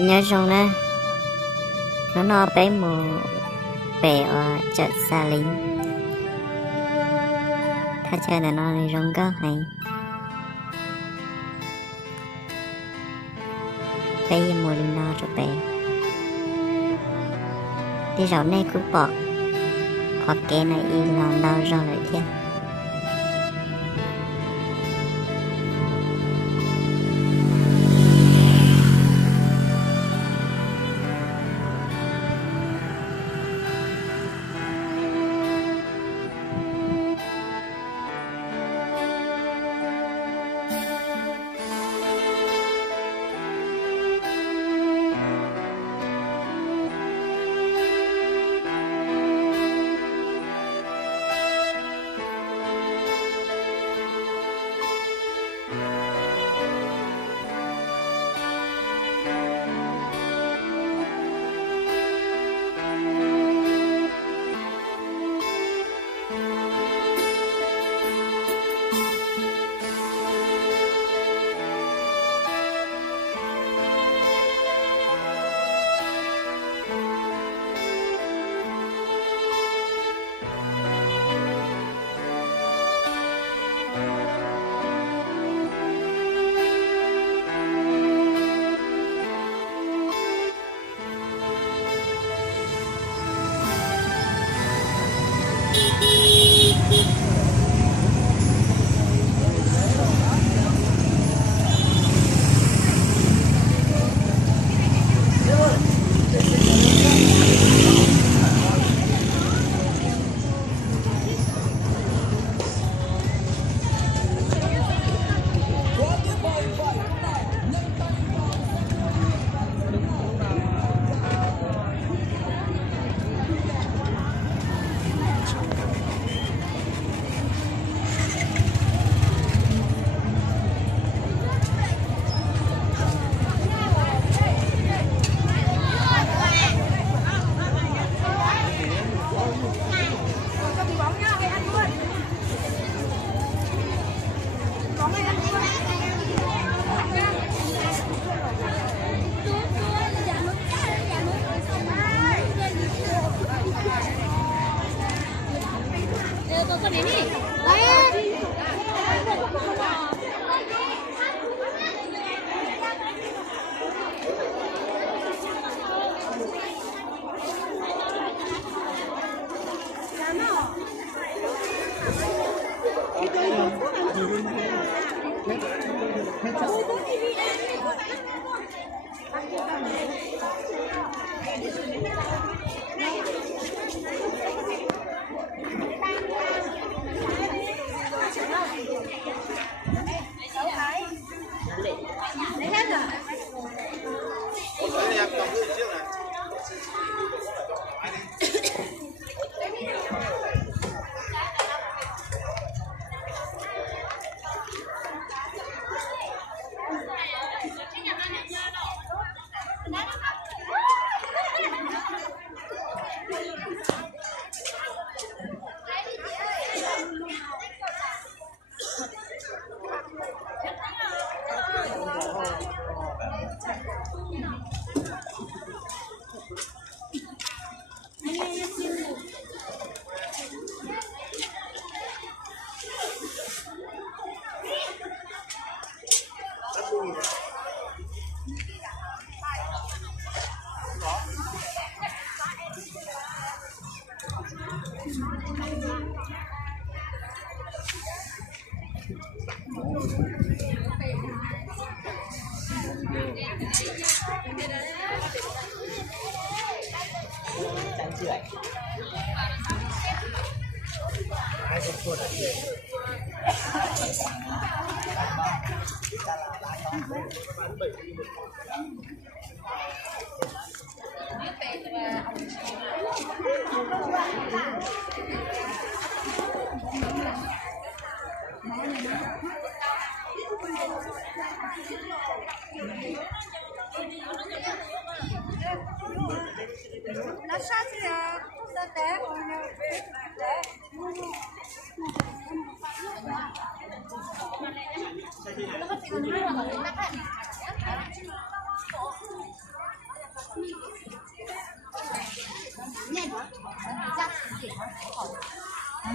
nhớ trong nè nó bé mù bé ở chợ Sa Lính ta chơi là nó đi rong có hay bé mù đi nó cho bé đi rau này cũng bỏ hoặc cái này y là đau rau lại kia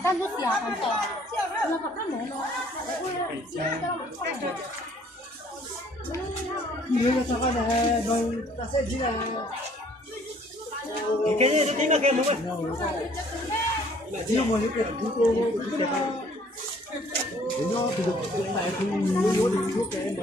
但是小很小，那个看没了。이거 저거네 너 따세지네 cái gì nó cái nó chỉ một cái nó thì được cái này thì nó được thuốc cái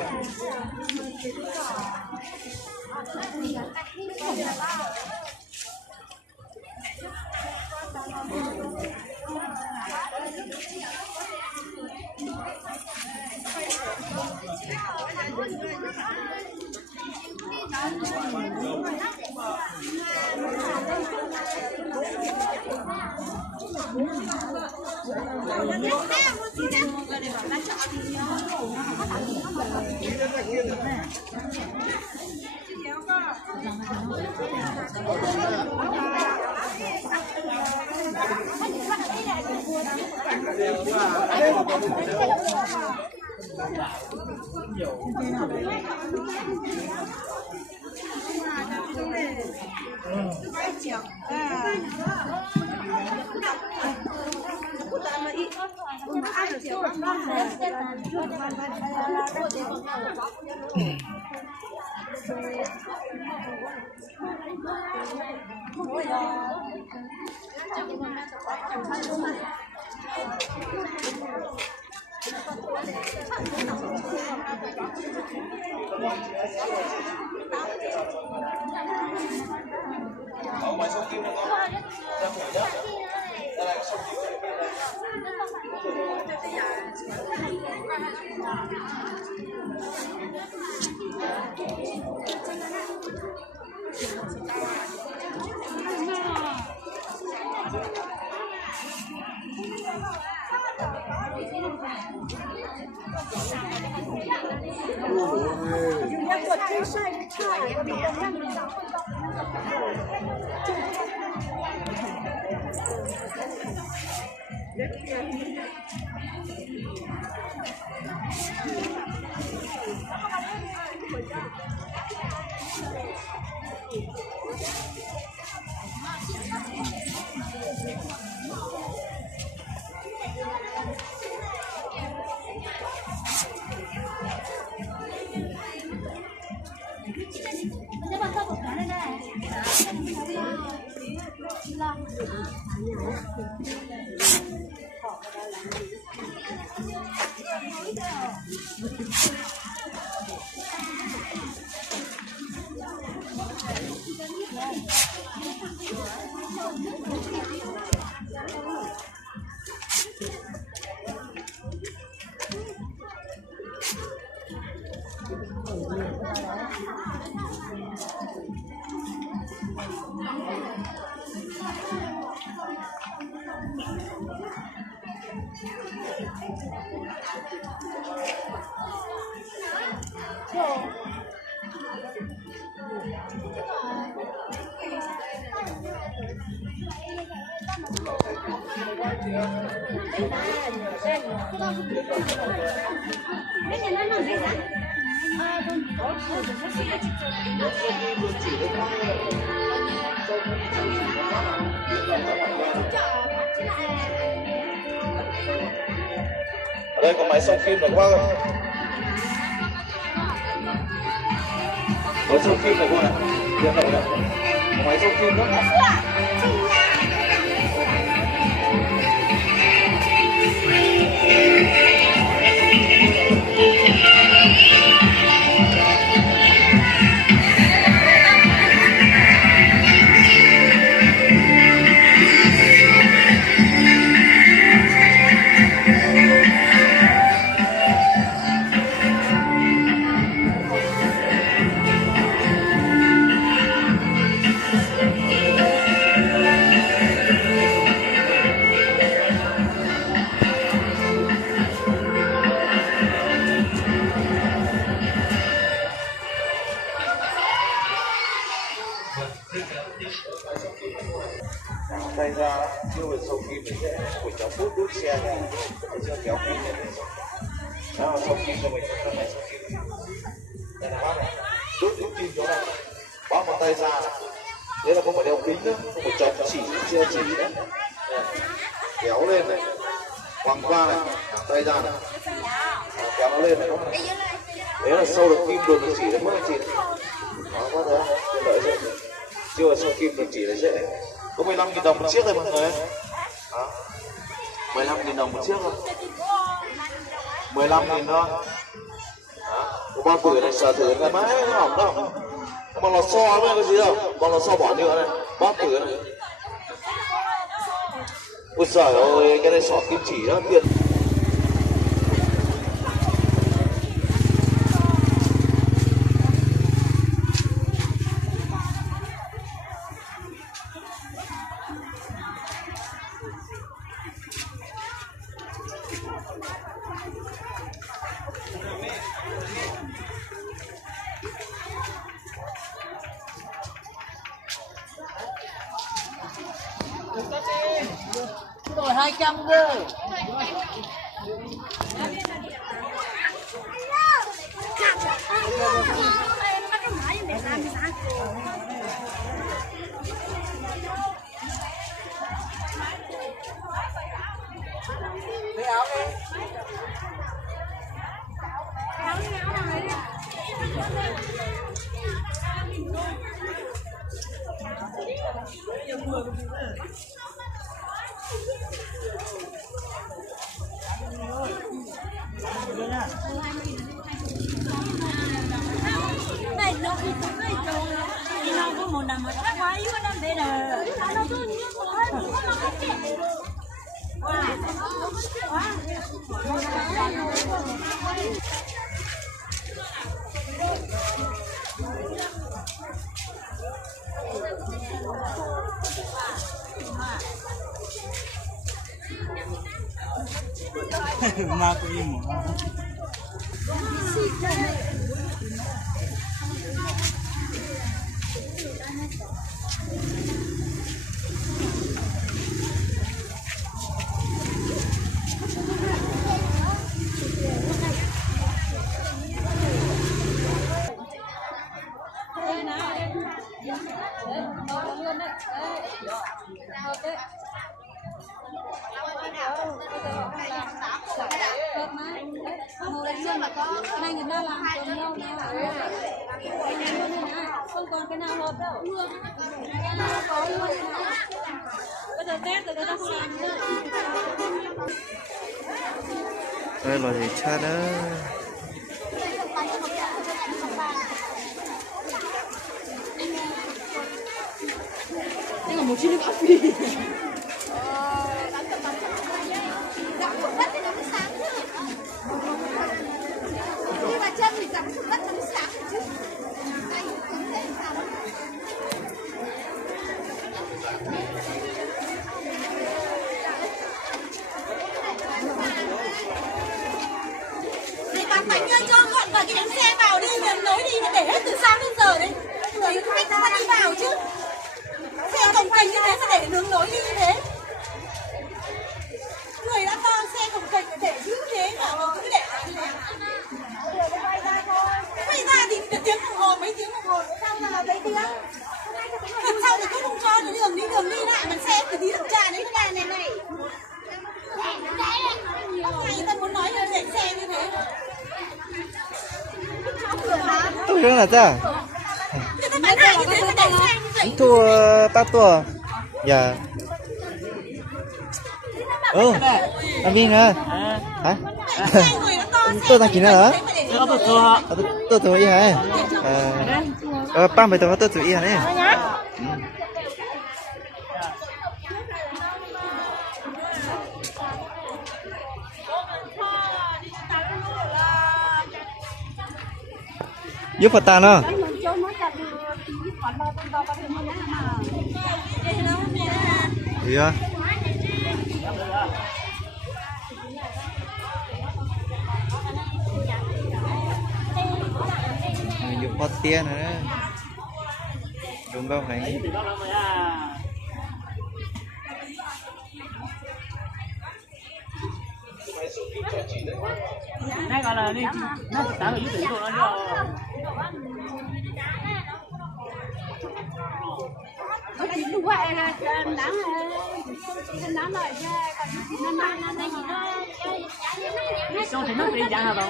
Ở đây có máy xoay phim được không ạ? Có xoay phim được không ạ? Điện thoại ạ. Có máy xoay phim đó. Tay ra chưa phải sau khi mình sẽ của cháu phút đút xe này để cho kéo phim lên đó, sau khi cho mình sẽ phải sau khi đây là bác này đút phim chỗ này bác một tay ra đấy là không phải đeo kính nữa không phải chọc chỉ nữa. kéo lên này, quăng qua này, tay ra này, kéo nó lên này. Đấy là sâu được kim đột được chỉ đấy, mất anh chị. Đó, có thấy không? Tiện lợi chưa? Chưa sâu kim được chỉ là dễ. Có 15.000 đồng một chiếc thôi mọi người. Đó. 15.000 đồng một chiếc thôi. 15.000 thôi. Đó. Có bao tử này sờ thử cái mãi nó hỏng đâu. Bằng lò xo với cái gì đâu. Bằng lò xo bỏ nhựa này, bao tử này. Ôi trời ơi, cái này sỏ kim chỉ đó tiền. Rồi 200 cơ. Lấy áo đi. Này nó đi tới đây rồi. Đi nào có một năm mà chắc quá yếu năm đây là nó cứ như thế nó không chết. Ma của im. Này người ta làm cùng nhau không còn cái nào hợp đâu. Cái nào có luôn. Bây giờ Tết rồi người ta không làm nữa. Đây là gì cha đó. Đây là một chiếc cà phê. Bán bánh cho gọn vào cái bánh xe vào đi, nối đi để hết từ sáng đến giờ đấy. Người khách ta đi vào chứ. Xe cồng kềnh như thế sao để nướng nối đi như thế? Người đã to xe cồng kềnh để giữ thế mà cứ để như thế. Quay ra thì tiếng đồng hồ, mấy tiếng đồng hồ nữa sao là mấy tiếng? Lần sau thì cứ không cho đường đi lại mà xe cứ đi được trà đến cái này. Người ta muốn nói là để xe như thế. Tôi rất là ta. Thua ba tua. Dạ. Anh Vinh hả? Hả? Tôi đang kín hả? Tôi tụi ý hả? Ba mươi tôi tụi ý hả nè? giúp Phật tàn không? Gì á? Giúp Phật tiền nữa. Đúng không phải? Đây gọi là đi, nó phải tạo ở dưới của nó cho. vậy là đáng lợi chứ còn nó đây gì Trong thì nó tiền giá hả bà?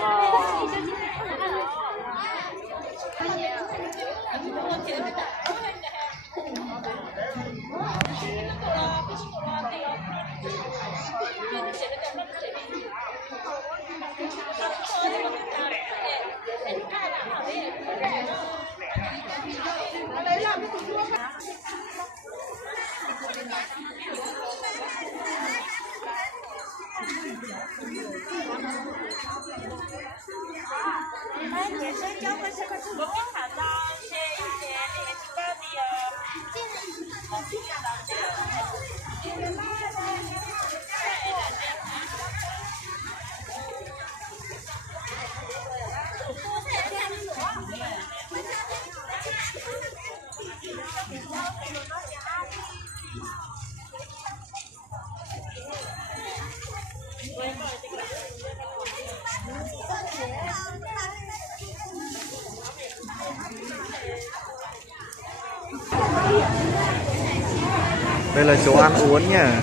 Đây là chỗ ăn uống nha.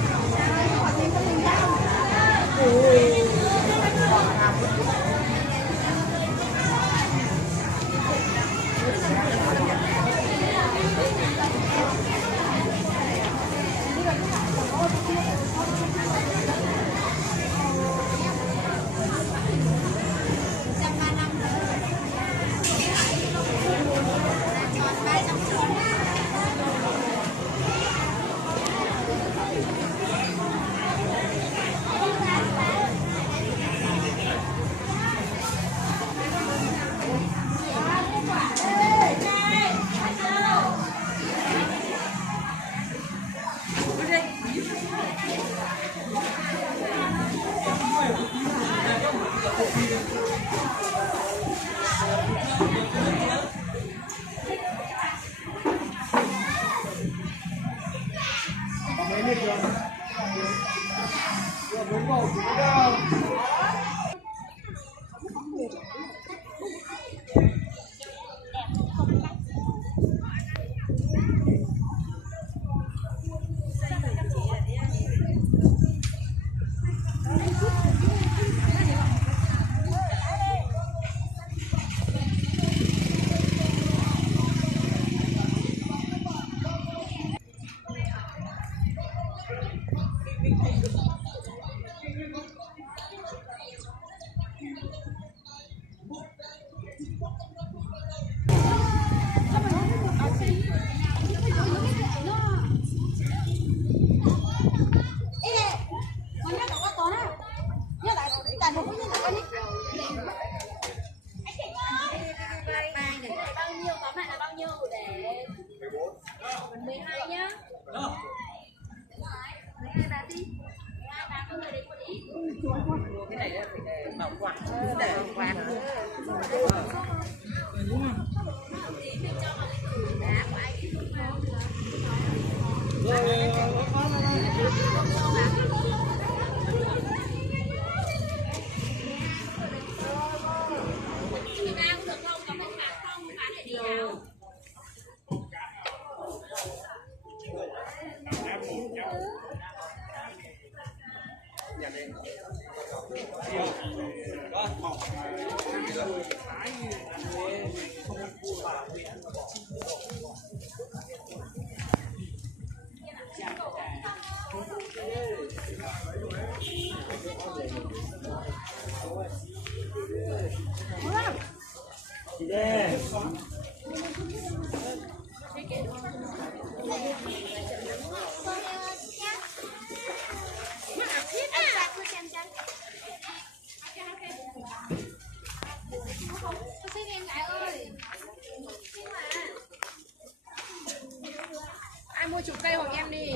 Ai mua chục cây hộ em đi.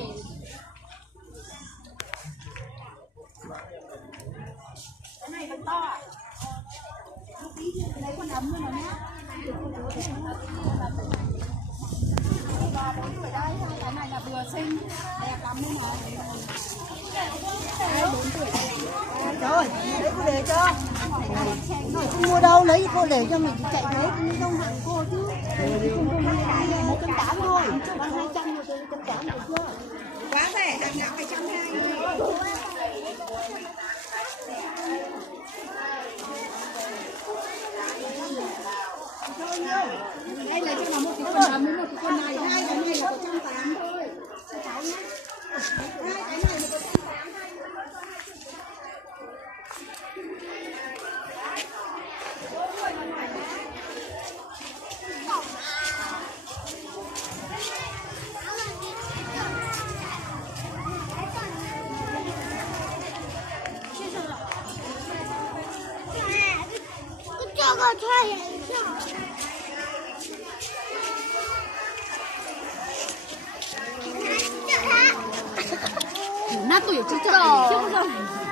Cái này vẫn to à? Lấy con ấm nữa nhé. Cái này là vừa xinh, đẹp lắm luôn mà. 4 tuổi. Trời ơi, đấy cô để cho. Nói không mua đâu, lấy cô để cho mình chạy lấy không hẳn cô chứ. 180 thôi, 200 rồi 180 được chưa? rẻ hàng nào 220. Đây là cho nó một cái quần ấm với một cái quần này, hai cái này là 180 thôi cho cháu nhé. Hai cái này là 180.这个太严重。那都有这个。